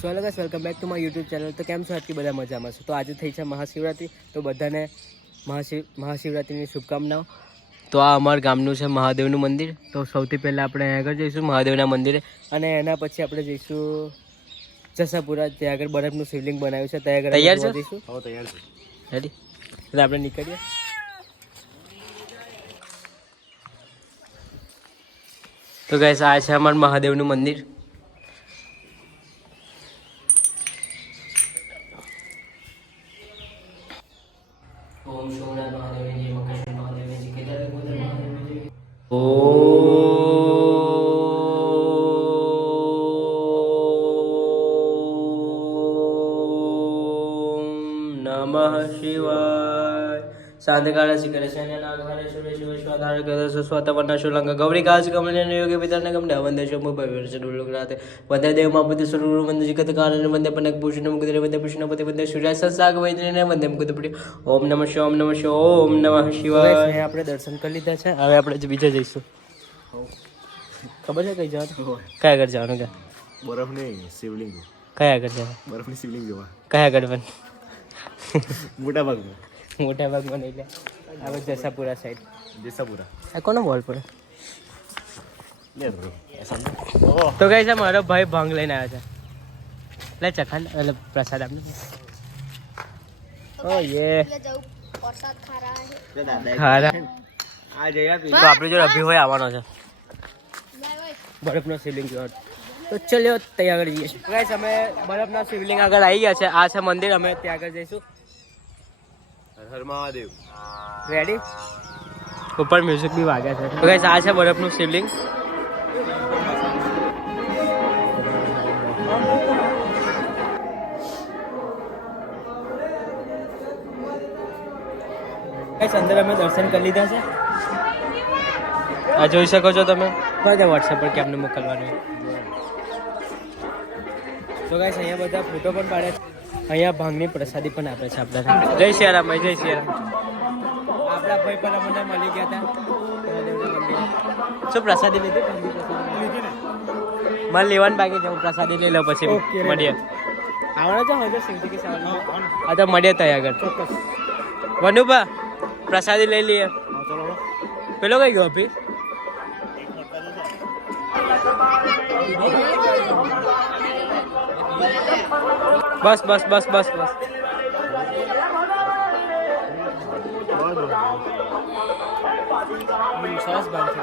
So hello guys, welcome back to my YouTube channel. તો કેમ છો? આજથી બધા મજામાં છો. તો આજે થઈ છે મહાશિવરાત્રિ, તો બધાને મહાશિવરાત્રિની શુભકામનાઓ. તો આ અમારા ગામનું છે મહાદેવનું મંદિર. તો સૌથી પહેલાં આપણે આગળ જઈશું મહાદેવના મંદિરે, અને એના પછી આપણે જઈશું જસાપુરા. ત્યાં આગળ બરફનું શિવલિંગ બનાવ્યું છે. ત્યાં આગળ તૈયાર જઈશું. હા, તૈયાર છે. રેડી? એટલે આપણે નીકળીએ. તો ગાઈસ, આ છે અમારું મહાદેવનું મંદિર. ओम सोमनाथ महादेव जी, मकरेश्वर महादेव जी, केदारपुर महादेव जी. ओम नमः शिवाय. साधकाल शिखर शयन नागहर सुरेश शिवस्वाधार गदस स्वतवर्ण शुलंग गौरी काज कमलन योगी वितरण गम वंदे शंभु भैरव डुलुग्राते वंदे देव मापति सुरु वंदे जिकत कारण वंदे पनक भूषण मुकुंद वंदे कृष्णपति वंदे सूर्य संसाग वैद्यने वंदे मुकुंद प्रिय. ओम नमः शिवाय, ओम नमः शिवाय, ओम नमः शिवाय. આપણે દર્શન કરી લીધા છે. હવે આપણે બીજે જઈશું. ખબર છે કઈ જવાનું? કયા આગળ જવાનું? કે બરફ નહીં, શિવલિંગ. કયા આગળ જવાનું? બરફની શિવલિંગ જોવા. કયા આગળ પણ મોટા ભાગમાં. મોટા ભાગમાં નહીં લે. હવે જસાપુરા સાઈડ. જેસાપુરા. આ કોનો બોલ પડે? લે બ્રો. તો ગાઈસ, આ મારો ભાઈ ભાંગ લઈને આવ્યો છે. લે ચખાન, એટલે પ્રસાદ આપને. ઓ યે प्रसाद खा रहा है. ખારા. આ જયા તો આપણે જો અભી હોય આવવાનો છે બરફનો શિવલિંગ જોવા. તો ચલ્યો ત્યાં આગળ જઈએ. ગાઈસ, અમે બરફના શિવલિંગ આગળ આવી ગયા છે. આ છે મંદિર. અમે ત્યાં આગળ જઈશું. હર મહાદેવ. રેડી? ઉપર મ્યુઝિક બી વાગે છે. તો ગાઈસ, આ છે બરફનું શિવલિંગ. ગાઈસ, અંદર અમે દર્શન કરી લીધા છે. આ જોઈ શકો છો તમે. વોટ્સએપ પર કેમને મોકલવાનું. તો ગાઈસ, અહીંયા બધા ફોટો પણ પાડે છે. અહીંયા ભાંગની પ્રસાદી પણ આપે છે આપણા. જય સિયારામ ભાઈ, જય સિયારામ. આપણા ભાઈ પણ અમને મળી ગયા હતા. શું પ્રસાદી લીધી? મને લેવાનું બાકી છે. હું પ્રસાદી લઈ લઉં, પછી મળીએ. આવવાનો છે હજુ સિંધી કે સવાલ? હા, તો મળીએ ત્યાં આગળ. ચોક્કસ. વનુભા, પ્રસાદી લઈ લઈએ. પેલો કઈ ગયો અભી? બસ બસ બસ બસ બસ. સરસ ભાઈ છે.